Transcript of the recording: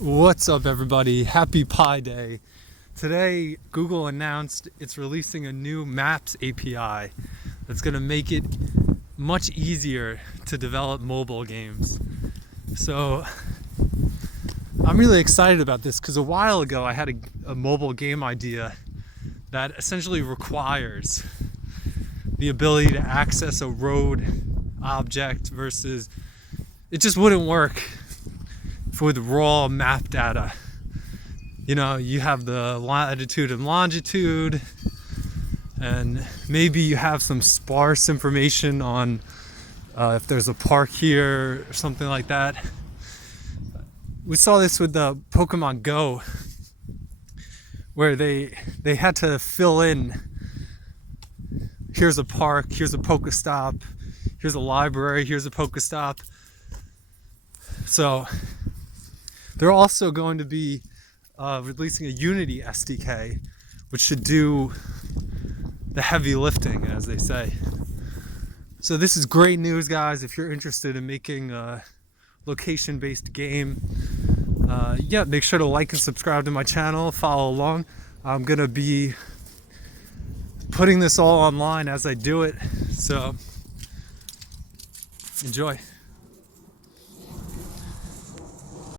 What's up, everybody? Happy Pi Day. Today, Google announced it's releasing a new Maps API that's going to make it much easier to develop mobile games. So, I'm really excited about this because a while ago I had a mobile game idea that essentially requires the ability to access a road object versus it just wouldn't work with raw map data. You know, you have the latitude and longitude, and maybe you have some sparse information on if there's a park here or something like that. We saw this with the Pokemon Go, where they had to fill in, here's a park, here's a Pokestop, here's a library, here's a Pokestop. So they're also going to be releasing a Unity SDK, which should do the heavy lifting, as they say. So this is great news, guys, if you're interested in making a location-based game. Make sure to like and subscribe to my channel, follow along. I'm going to be putting this all online as I do it, so enjoy.